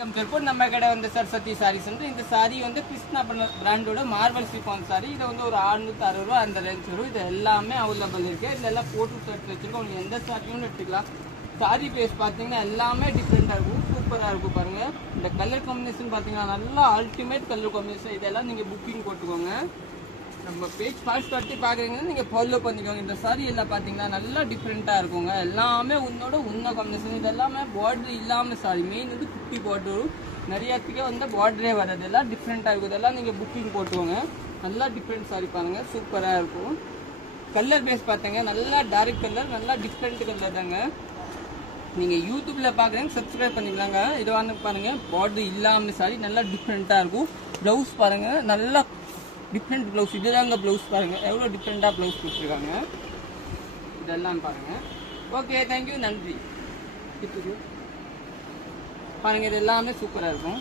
நம்ம கடை வந்து சரஸ்வதி சாரீஸ் வந்து இந்த சாரி வந்து கிருஷ்ணா பிராண்டோட மார்பல் சிஃபான் சாரி. இதை வந்து ஒரு 660 ரூபா அந்த ரேஞ்ச் வரும். இது எல்லாமே அவைலபிள் இருக்கு. இதெல்லாம் போட்டு எடுத்து வச்சிருக்கோம். உங்களுக்கு எந்த சாரியும் எடுத்துக்கலாம். சாரி பேஸ் பார்த்தீங்கன்னா எல்லாமே டிஃப்ரெண்டாக இருக்கும், சூப்பராக இருக்கும். பாருங்க இந்த கலர் காம்பினேஷன் பார்த்தீங்கன்னா நல்லா அல்டிமேட் கலர் காம்பினேஷன். இதெல்லாம் நீங்கள் புக்கிங் போட்டுக்கோங்க. நம்ம பேஜ் ஃபாஸ்ட் பார்த்து பார்க்குறீங்கன்னா நீங்கள் ஃபாலோ பண்ணிக்கோங்க. இந்த சாரி எல்லாம் பார்த்தீங்கன்னா நல்லா டிஃப்ரெண்ட்டாக இருக்குங்க. எல்லாமே உன்ன காம்பினேஷன். இது எல்லாமே பார்டர் இல்லாமல் சாரி. மெயின் வந்து குட்டி பார்டர் நிறையாத்துக்கே வந்து பார்டரே வராது. எல்லாம் டிஃப்ரெண்ட்டாக இருக்கும். இதெல்லாம் நீங்கள் புக்கிங் போட்டுக்கோங்க. நல்லா டிஃப்ரெண்ட் சாரி பாருங்கள், சூப்பராக இருக்கும். கலர் பேஸ் பார்த்தீங்க நல்லா டார்க் கலர், நல்லா டிஃப்ரெண்ட் கலர் தாங்க. நீங்கள் யூடியூப்பில் பார்க்குறீங்க, சப்ஸ்கிரைப் பண்ணிக்கலாங்க. இதை வந்து பாருங்கள் பார்டர் இல்லாமல் சாரி நல்லா டிஃப்ரெண்ட்டாக இருக்கும். ப்ளவுஸ் பாருங்கள் நல்லா டிஃப்ரெண்ட் ப்ளவுஸ். இதுதாங்க ப்ளவுஸ் பாருங்கள் எவ்வளோ டிஃப்ரெண்ட்டாக ப்ளவுஸ் கொடுத்துருக்காங்க. இதெல்லாம் பாருங்கள். ஓகே, தேங்க்யூ, நன்றி. பாருங்கள் இது எல்லாமே சூப்பராக இருக்கும்.